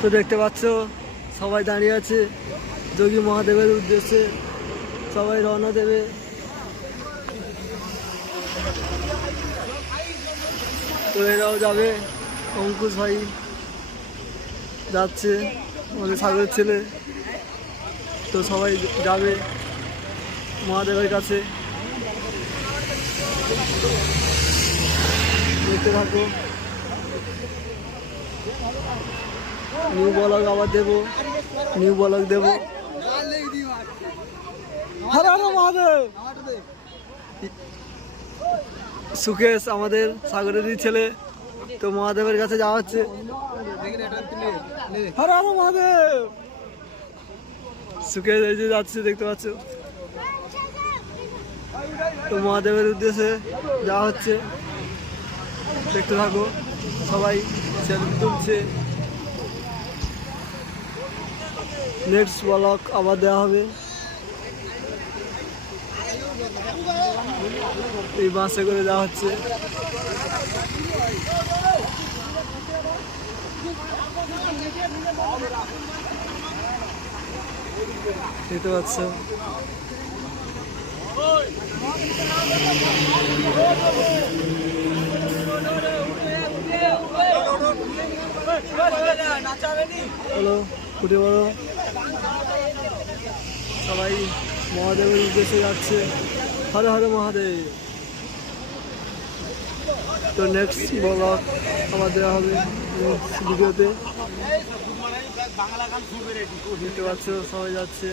তো দেখতে পাচ্ছ সবাই দাঁড়িয়ে আছে যোগী মহাদেবের উদ্দেশ্যে, সবাই রওনা দেবে। তো এরাও যাবে, অঙ্কুশ ভাই যাচ্ছে, আমাদের সাগরের ছেলে। তো সবাই যাবে মহাদেবের কাছে, দেখতে থাকো। নিউ ব্লগ আবার দেবো, নিউ ব্লগ দেবো। সুকেশ আমাদের সাগরেরই ছেলে, তো মহাদেবের কাছে যাওয়া হচ্ছে। হর হর মহাদেব। সুকেশ এই যে যাচ্ছে, দেখতে পাচ্ছ। তো মহাদেবের উদ্দেশ্যে যাওয়া হচ্ছে, দেখতে থাকো। সবাই সেলফি তুলছে। নেক্সট ব্লগ আবার দেওয়া হবে। এই বাসে করে যাওয়া হচ্ছে। দেখতে পাচ্ছ। হ্যালো, উঠে বলো। সবাই মহাদেবের উদ্দেশ্যে যাচ্ছে। হর হর মহাদেব। তো নেক্সট ব্লগ আবার দেওয়া হবে ভিডিওতে। দেখতে পাচ্ছ সবাই যাচ্ছে।